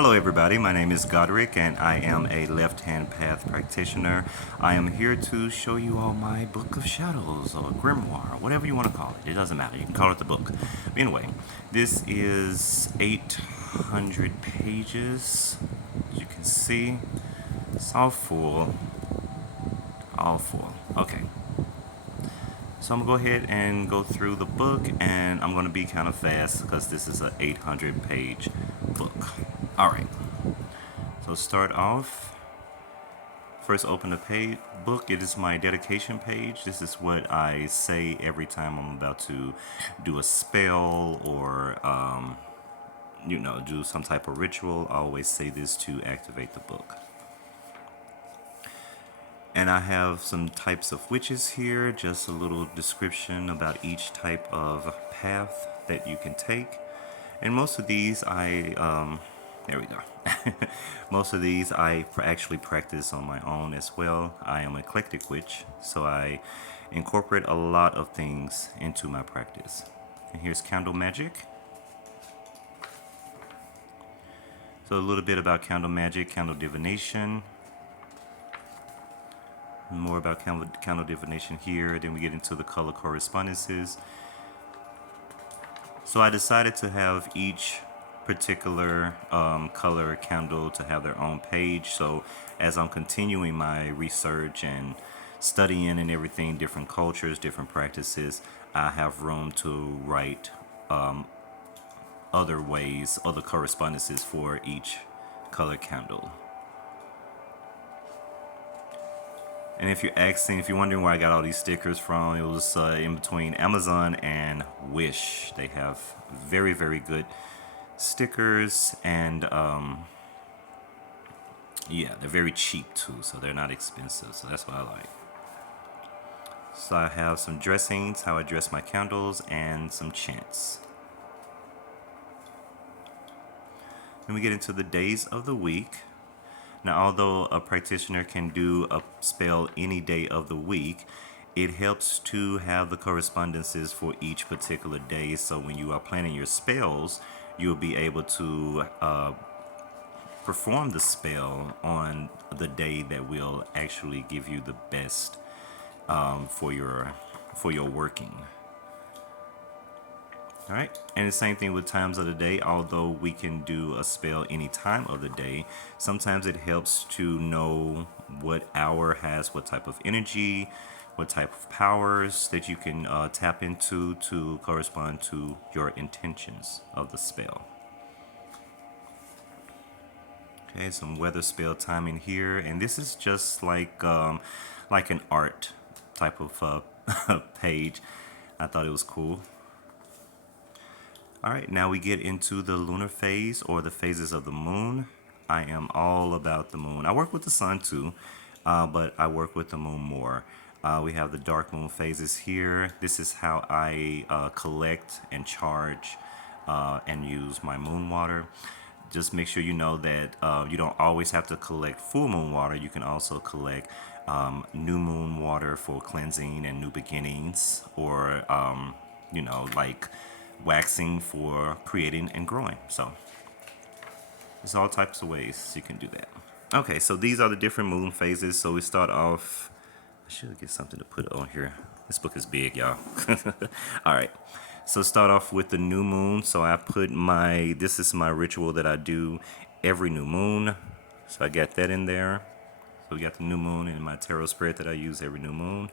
Hello everybody, my name is Godric and I am a left-hand path practitioner. I am here to show you all my Book of Shadows or Grimoire, whatever you want to call it. It doesn't matter, you can call it the book. But anyway, this is 800 pages, as you can see. It's all full. Okay. So I'm going to go ahead and go through the book, and I'm going to be kind of fast because this is an 800 page book. Alright, so start off. First open the book. It is my dedication page. This is what I say every time I'm about to do a spell or, do some type of ritual. I always say this to activate the book. And I have some types of witches here, just a little description about each type of path that you can take. And most of these there we go. Most of these I actually practice on my own as well. I am an eclectic witch, so I incorporate a lot of things into my practice. And here's candle magic. So a little bit about candle magic, candle divination. More about candle divination here. Then we get into the color correspondences. So I decided to have each particular color candle to have their own page. So as I'm continuing my research and studying and everything, different cultures, different practices, I have room to write other ways, other correspondences for each color candle. And if you're wondering where I got all these stickers from, it was in between Amazon and Wish. They have very, very good stickers, and yeah, they're very cheap too, so they're not expensive, so that's what I like. So I have some dressings, how I dress my candles, and some chants. Then we get into the days of the week. Now, although a practitioner can do a spell any day of the week, it helps to have the correspondences for each particular day. So when you are planning your spells, you'll be able to perform the spell on the day that will actually give you the best for your working. All right, and the same thing with times of the day. Although we can do a spell any time of the day, sometimes it helps to know what hour has what type of energy, what type of powers that you can tap into to correspond to your intentions of the spell. Okay, some weather spell timing here, and this is just like an art type of page. I thought it was cool. Alright, now we get into the lunar phase or the phases of the moon. I am all about the moon. I work with the sun too, but I work with the moon more. We have the dark moon phases here. This is how I collect and charge and use my moon water. Just make sure you know that you don't always have to collect full moon water. You can also collect new moon water for cleansing and new beginnings, or like waxing for creating and growing. So there's all types of ways you can do that. Okay, so these are the different moon phases. So we start off, I should get something to put on here. This book is big, y'all. All right, so start off with the new moon. So I put this is my ritual that I do every new moon. So I got that in there. So we got the new moon in my tarot spread that I use every new moon.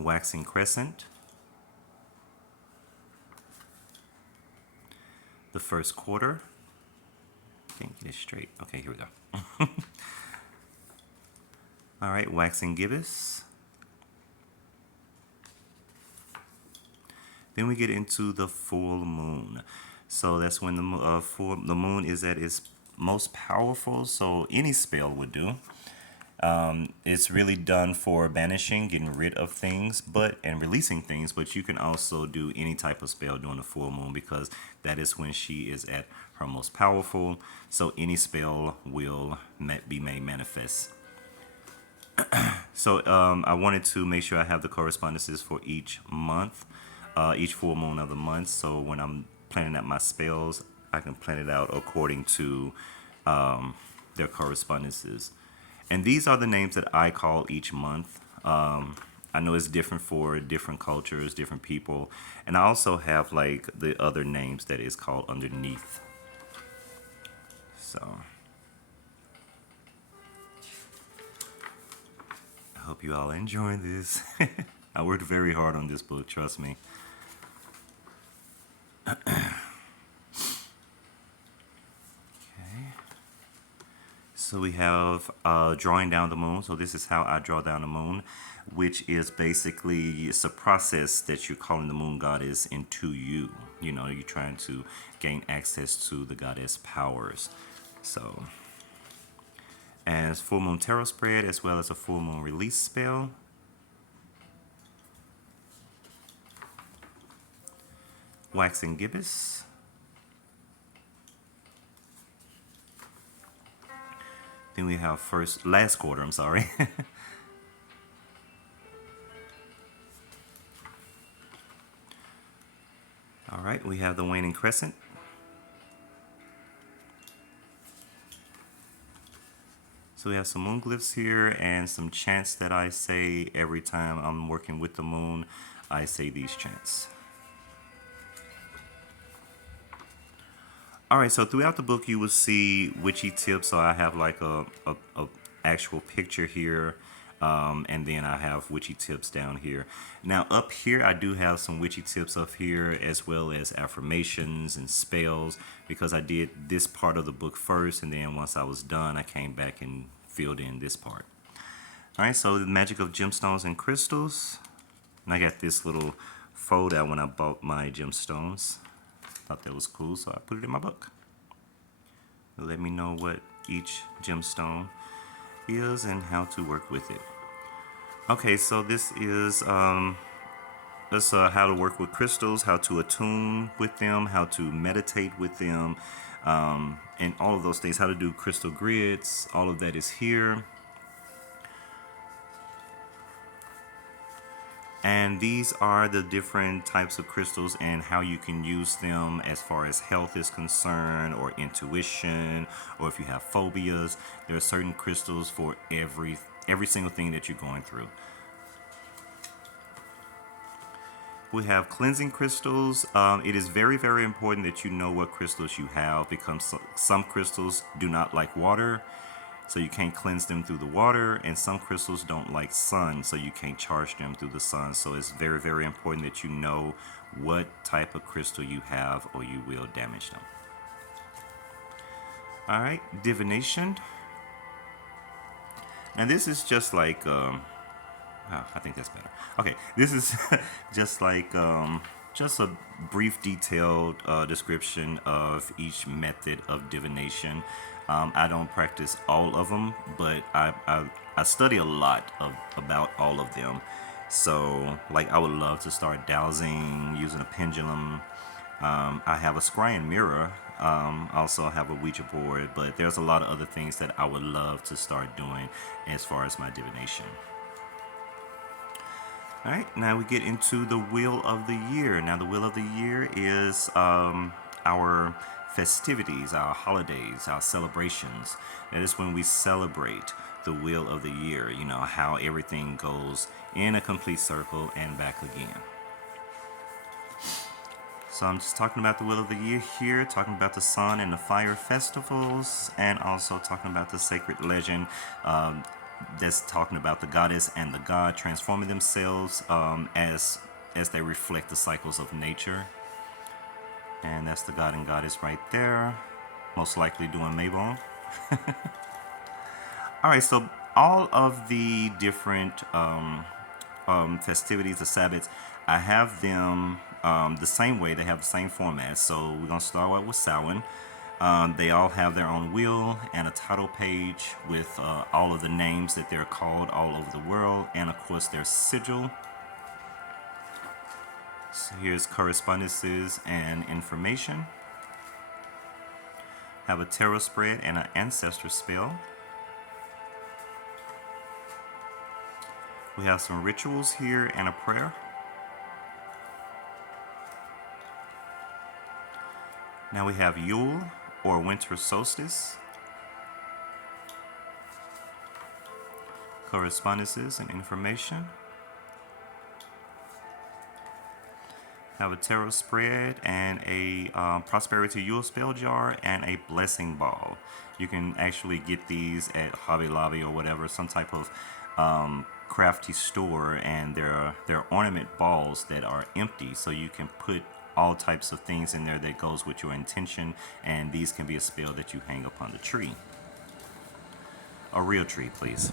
Waxing crescent. The first quarter. Can't get it straight. Okay, here we go. All right, waxing gibbous. Then we get into the full moon. So that's when the moon is at its most powerful. So any spell would do. It's really done for banishing, getting rid of things, and releasing things. But you can also do any type of spell during the full moon, because that is when she is at her most powerful. So any spell will be made manifest. So I wanted to make sure I have the correspondences for each month, each full moon of the month. So when I'm planning out my spells, I can plan it out according to their correspondences. And these are the names that I call each month. I know it's different for different cultures, different people. And I also have like the other names that is called underneath. So I hope you all enjoy this. I worked very hard on this book, trust me. So we have drawing down the moon. So this is how I draw down the moon, which is basically it's a process that you're calling the moon goddess into you. You know, you're trying to gain access to the goddess powers. So as full moon tarot spread as well as a full moon release spell. Waxing gibbous. Then we have last quarter, I'm sorry. All right, we have the waning crescent. So we have some moon glyphs here and some chants that I say every time I'm working with the moon. I say these chants. All right, so throughout the book you will see witchy tips. So I have like a actual picture here, and then I have witchy tips down here. Now up here I do have some witchy tips up here as well as affirmations and spells because I did this part of the book first, and then once I was done I came back and filled in this part. All right, so the magic of gemstones and crystals. And I got this little folder when I bought my gemstones. Thought that was cool, so I put it in my book. Let me know what each gemstone is and how to work with it. Okay, so this is how to work with crystals, how to attune with them, how to meditate with them, and all of those things. How to do crystal grids. All of that is here. And these are the different types of crystals and how you can use them as far as health is concerned or intuition, or if you have phobias. There are certain crystals for every single thing that you're going through. We have cleansing crystals. It is very, very important that you know what crystals you have because some crystals do not like water. So you can't cleanse them through the water, and some crystals don't like sun, so you can't charge them through the sun. So it's very, very important that you know what type of crystal you have or you will damage them. All right, divination. Now this is just like, I think that's better. Okay, this is just like, just a brief detailed description of each method of divination. I don't practice all of them, but I study a lot about all of them. So, like, I would love to start dowsing, using a pendulum. I have a scrying mirror. Also have a Ouija board, but there's a lot of other things that I would love to start doing as far as my divination. All right, now we get into the wheel of the year. Now, the wheel of the year is our festivities, our holidays, our celebrations. That is when we celebrate the wheel of the year, you know, how everything goes in a complete circle and back again. So I'm just talking about the wheel of the year here, talking about the sun and the fire festivals, and also talking about the sacred legend that's talking about the goddess and the god transforming themselves as they reflect the cycles of nature. And that's the god and goddess right there, most likely doing Mayday. All right, so all of the different festivities, the Sabbats, I have them the same way. They have the same format. So we're gonna start out with Sowing. They all have their own wheel and a title page with all of the names that they're called all over the world, and of course their sigil. So here's correspondences and information. Have a tarot spread and an ancestor spell. We have some rituals here and a prayer. Now we have Yule or winter solstice, correspondences and information. Have a tarot spread and a prosperity Yule spell jar and a blessing ball. You can actually get these at Hobby Lobby or whatever, some type of crafty store, and they're ornament balls that are empty, so you can put all types of things in there that goes with your intention, and these can be a spell that you hang upon the tree. A real tree, please.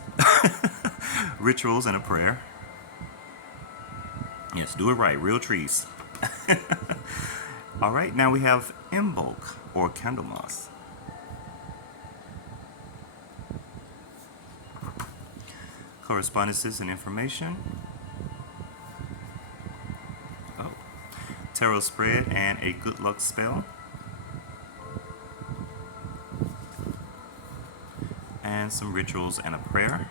Rituals and a prayer. Yes, do it right, real trees. All right, now we have Imbolc or Candlemas. Correspondences and information. Oh, tarot spread and a good luck spell. And some rituals and a prayer.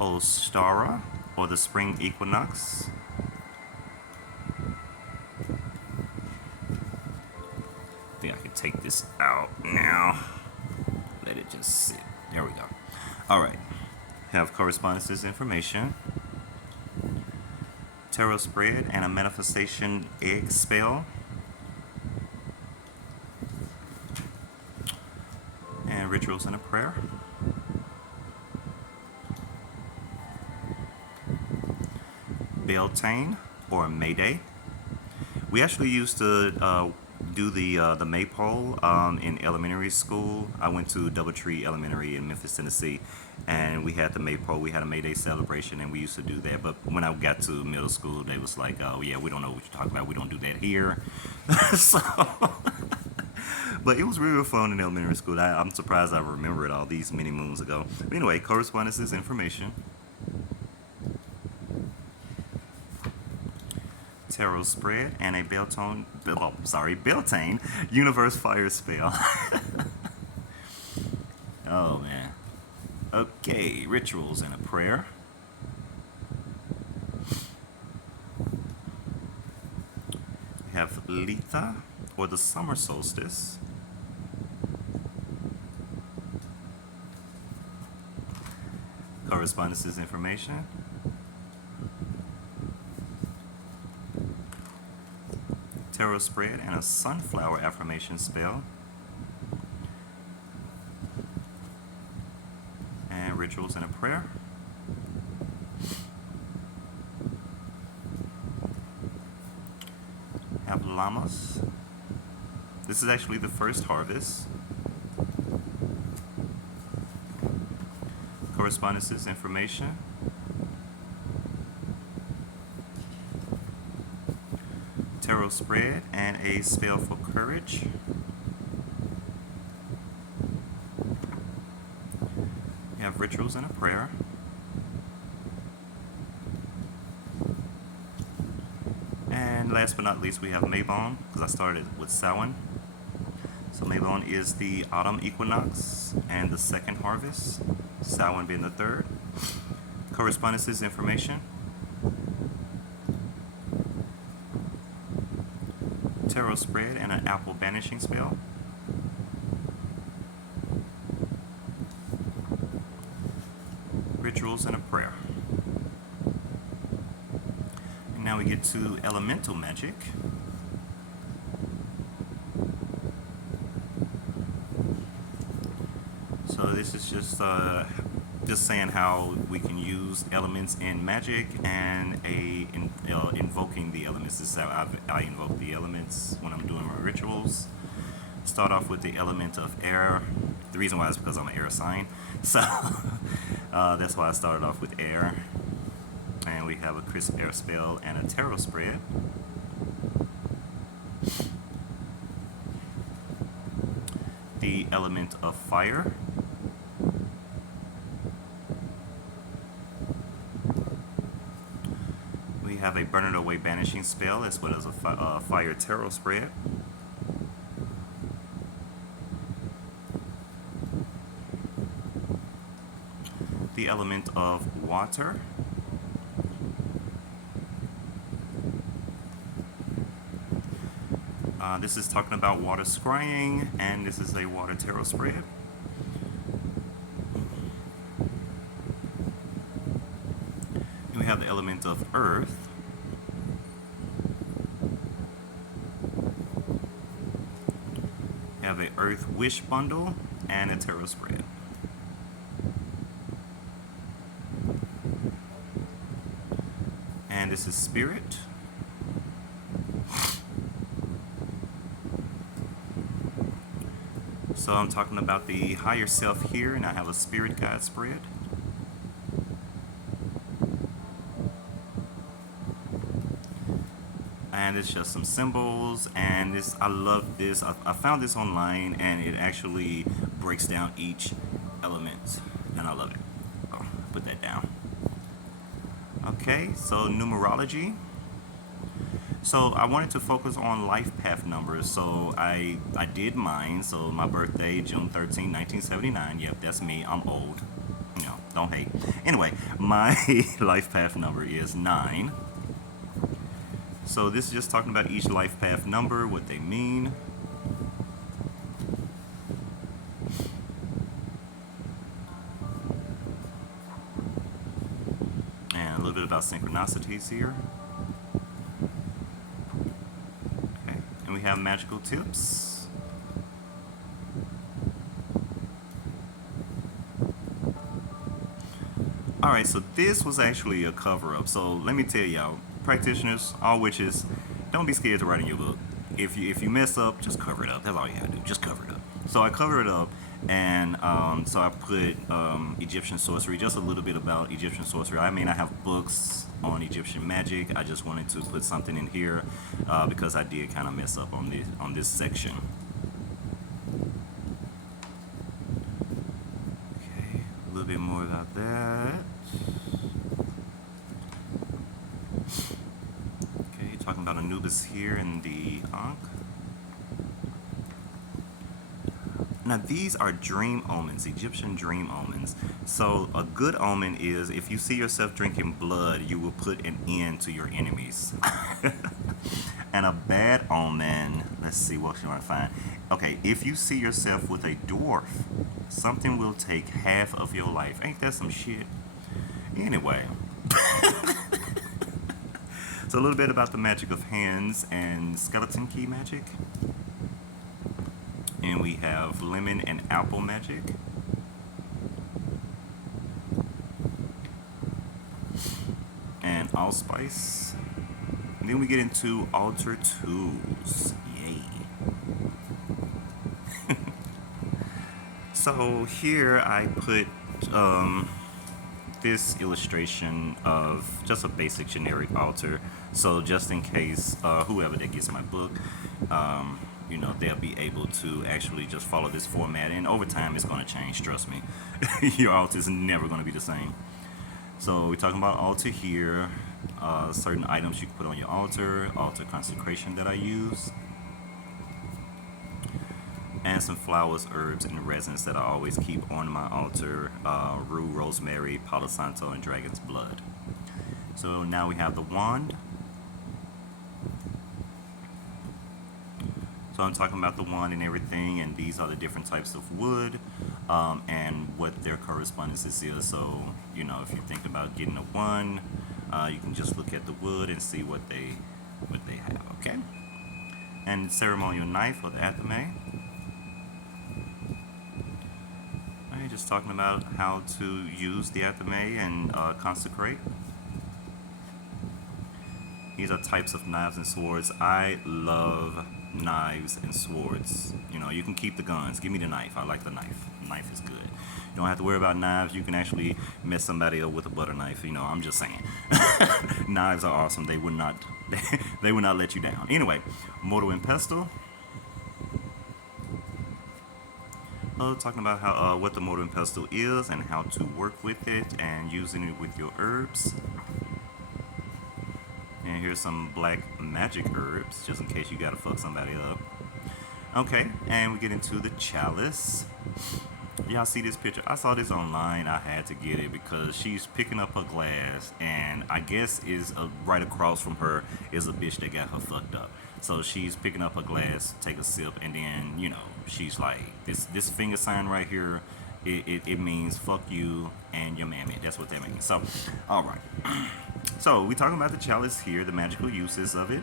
Ostara or the spring equinox. I think I can take this out now. Let it just sit. There we go. All right. Have correspondences information. Tarot spread and a manifestation egg spell. And rituals and a prayer. Beltane or Mayday. We actually used to do the maypole in elementary school. I went to Doubletree Elementary in Memphis, Tennessee, and we had the maypole. We had a Mayday celebration, and we used to do that. But when I got to middle school, they was like, "Oh yeah, we don't know what you're talking about. We don't do that here." So, but it was real fun in elementary school. I'm surprised I remember it all these many moons ago. But anyway, correspondences, information. Tarot spread and a Beltane universe fire spell. Oh man. Okay, rituals and a prayer. We have Litha or the summer solstice. Correspondences information. Tarot spread and a sunflower affirmation spell. And rituals and a prayer. Have llamas. This is actually the first harvest. Correspondences information. Tarot spread and a spell for courage. You have rituals and a prayer. And last but not least, we have Mabon, because I started with Sowing. So Mabon is the autumn equinox and the second harvest, Sowing being the third. Correspondences information. Tarot spread and an apple banishing spell. Rituals and a prayer. And now we get to elemental magic. So this is just saying how we can use elements in magic and invoking the elements. This is how I invoke the elements when I'm doing my rituals. Start off with the element of air. The reason why is because I'm an air sign, so that's why I started off with air. And we have a crisp air spell and a tarot spread. The element of fire. We have a burn it away banishing spell as well as a fire tarot spread. The element of water. This is talking about water scrying, and this is a water tarot spread. And we have the element of earth. We have a earth wish bundle and a tarot spread. And this is spirit. So I'm talking about the higher self here, and I have a spirit guide spread. And it's just some symbols, and this, I love this. I found this online, and it actually breaks down each element, and I love it. Oh, put that down. Okay, so numerology. So I wanted to focus on life path numbers, so I did mine. So my birthday, June 13, 1979. Yep, that's me. I'm old. You know, don't hate. Anyway, my life path number is 9. So this is just talking about each life path number, what they mean. And a little bit about synchronicities here. Okay, and we have magical tips. Alright, so this was actually a cover-up. So let me tell y'all, practitioners, all witches, don't be scared to write in your book. If you mess up, just cover it up. That's all you gotta do. Just cover it up. So I cover it up, and so I put Egyptian sorcery, just a little bit about Egyptian sorcery. I mean, I have books on Egyptian magic. I just wanted to put something in here because I did kind of mess up on this section. Okay, a little bit more about that. Talking about Anubis here in the Ankh. Now these are dream omens, Egyptian dream omens. So a good omen is if you see yourself drinking blood, you will put an end to your enemies. And a bad omen, let's see what you want to find. Okay, if you see yourself with a dwarf, something will take half of your life. Ain't that some shit? Anyway. So a little bit about the magic of hands and skeleton key magic. And we have lemon and apple magic. And allspice. And then we get into altar tools. Yay. So here I put this illustration of just a basic generic altar, so just in case whoever that gets my book, you know, they'll be able to actually just follow this format, and over time it's going to change, trust me. Your altar is never going to be the same. So we're talking about altar here, certain items you can put on your altar consecration that I use, and some flowers, herbs, and resins that I always keep on my altar, rue, rosemary, palo santo, and dragon's blood. So now we have the wand. So I'm talking about the wand and everything, and these are the different types of wood, and what their correspondences is. So, you know, if you think about getting a wand, you can just look at the wood and see what they have, okay? And ceremonial knife or the athame. Just talking about how to use the athame and consecrate. These are types of knives and swords. I love knives and swords. You know, you can keep the guns. Give me the knife. I like the knife. Knife is good. You don't have to worry about knives. You can actually mess somebody up with a butter knife. You know, I'm just saying. Knives are awesome. They would not they would not let you down. Anyway, mortar and pestle. Talking about how what the mortar and pestle is and how to work with it and using it with your herbs. And here's some black magic herbs, just in case you gotta fuck somebody up. Okay, and we get into the chalice. Y'all see this picture? I saw this online. I had to get it because she's picking up her glass, and I guess is right across from her is a bitch that got her fucked up. So she's picking up her glass, take a sip, and then she's like, this finger sign right here, it means fuck you and your mammy. That's what that means. So, all right. So we talking about the chalice here, the magical uses of it,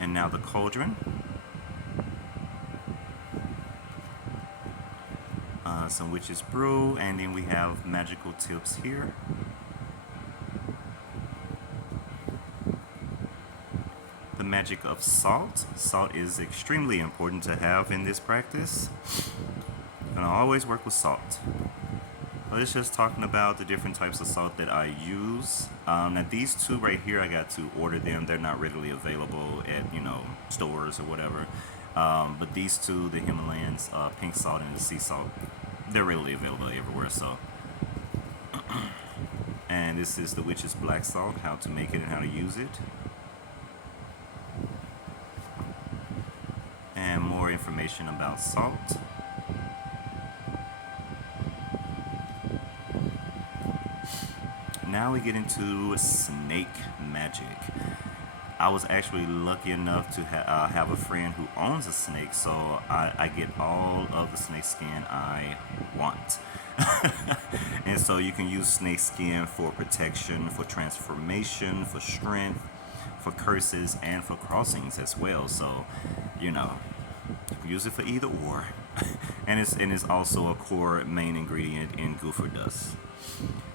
and now the cauldron. Some witch's brew, and then we have magical tips here. The magic of salt. Salt is extremely important to have in this practice. And I always work with salt. Well, it's just talking about the different types of salt that I use. Now these two right here, I got to order them. They're not readily available at stores or whatever. But these two, the Himalayans, pink salt and the sea salt, they're readily available everywhere. So, and this is the witch's black salt, how to make it and how to use it. And more information about salt. Now we get into snake magic. I was actually lucky enough to have a friend who owns a snake, so I get all of the snake skin I want. And so you can use snake skin for protection, for transformation, for strength, for curses, and for crossings as well. So, you know, you can use it for either or. And it's also a core main ingredient in Goofer Dust.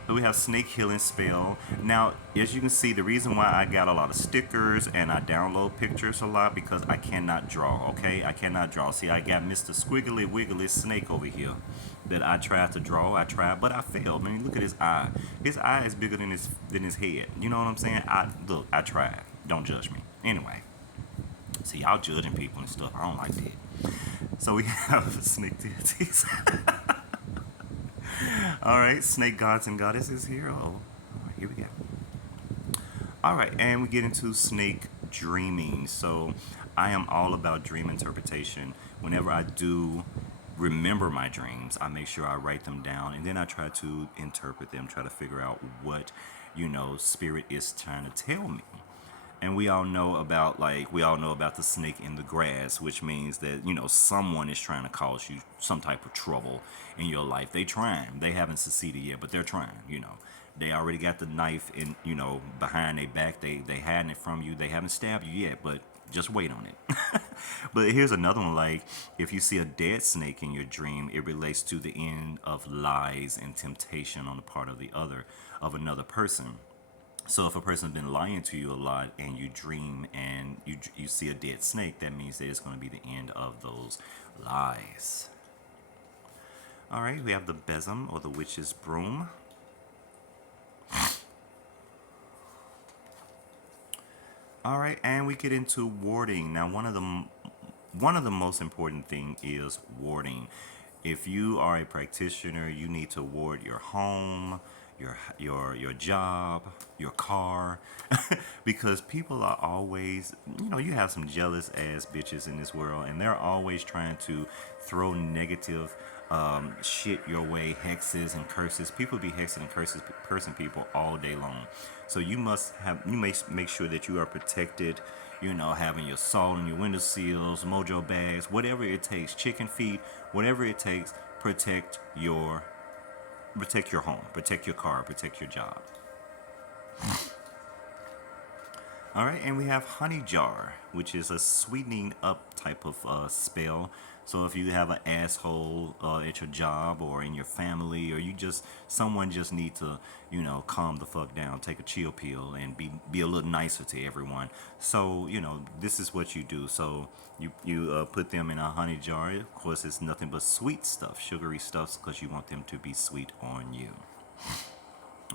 So we have Snake Healing Spell. Now, as you can see, the reason why I got a lot of stickers and I download pictures a lot because I cannot draw, okay? I cannot draw. See, I got Mr. Squiggly Wiggly Snake over here that I tried to draw. I tried, but I failed. Man, look at his eye. His eye is bigger than his head. You know what I'm saying? I tried. Don't judge me. Anyway, see, y'all judging people and stuff. I don't like that. So we have snake deities. All right, snake gods and goddesses here. Oh, all right, here we go. All right, and we get into snake dreaming. So I am all about dream interpretation. Whenever I do remember my dreams, I make sure I write them down, and then I try to interpret them, try to figure out what spirit is trying to tell me. And we all know about the snake in the grass, which means that someone is trying to cause you some type of trouble in your life. They trying, they haven't succeeded yet, but they're trying. They already got the knife in behind their back. They hiding it from you. They haven't stabbed you yet, but just wait on it. But here's another one. Like, if you see a dead snake in your dream, it relates to the end of lies and temptation on the part of another person. So if a person's been lying to you a lot and you dream and you see a dead snake, that means that it's going to be the end of those lies. All right, we have the besom or the witch's broom. All right, and we get into warding. Now, one of the most important thing is warding. If you are a practitioner, you need to ward your home, your job, your car, because people are always, you have some jealous ass bitches in this world, and they're always trying to throw negative shit your way, hexes and curses. People be hexing and cursing people all day long. So you make sure that you are protected. Having your salt in your window sills, mojo bags, whatever it takes, chicken feet, whatever it takes. Protect your home, protect your car, protect your job. All right, and we have honey jar, which is a sweetening up type of spell. So if you have an asshole at your job or in your family, or someone just need to, calm the fuck down, take a chill pill, and be a little nicer to everyone. So this is what you do. So you put them in a honey jar. Of course, it's nothing but sweet stuff, sugary stuff, because you want them to be sweet on you.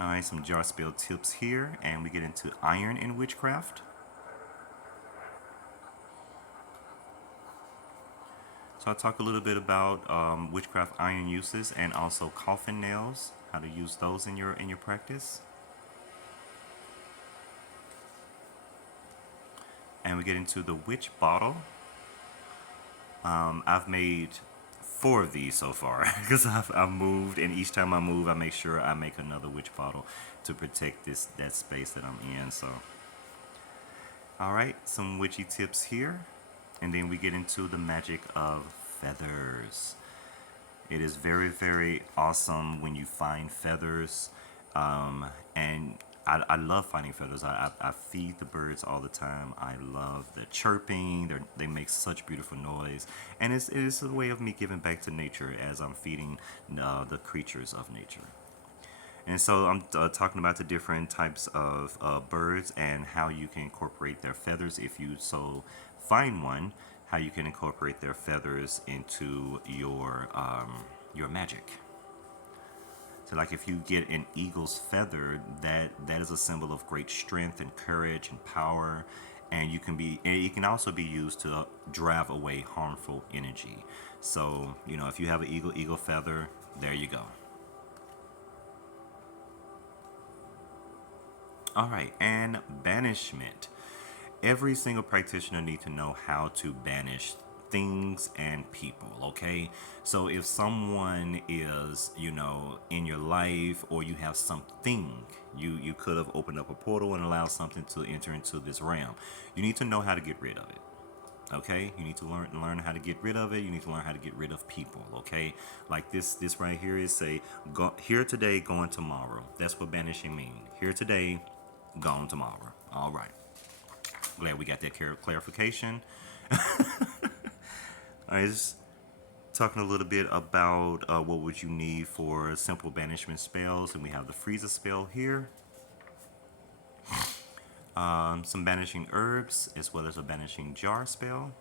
All right, some jar spell tips here, and we get into iron in witchcraft. So I'll talk a little bit about witchcraft iron uses and also coffin nails, how to use those in your practice. And we get into the witch bottle. I've made 4 of these so far because I've moved, and each time I move, I make sure I make another witch bottle to protect that space that I'm in. So, all right, some witchy tips here, and then we get into the magic of feathers. It is very, very awesome when you find feathers. And I love finding feathers. I feed the birds all the time. I love the chirping. They make such beautiful noise. And it is a way of me giving back to nature as I'm feeding the creatures of nature. And so I'm talking about the different types of birds and how you can incorporate their feathers if you so find one. How you can incorporate their feathers into your magic. So, like if you get an eagle's feather, that is a symbol of great strength and courage and power, and it can also be used to drive away harmful energy. So, if you have an eagle feather, there you go. All right, and banishment. Every single practitioner needs to know how to banish things and people, okay? So if someone is, in your life, or you have something, you could have opened up a portal and allowed something to enter into this realm. You need to know how to get rid of it. Okay, you need to learn how to get rid of it. You need to learn how to get rid of people. Okay, like this right here is say, go here today, gone tomorrow. That's what banishing means. Here today, gone tomorrow. All right. Glad we got that clarification. I was talking a little bit about what would you need for simple banishment spells, and we have the freezer spell here. Some banishing herbs, as well as a banishing jar spell.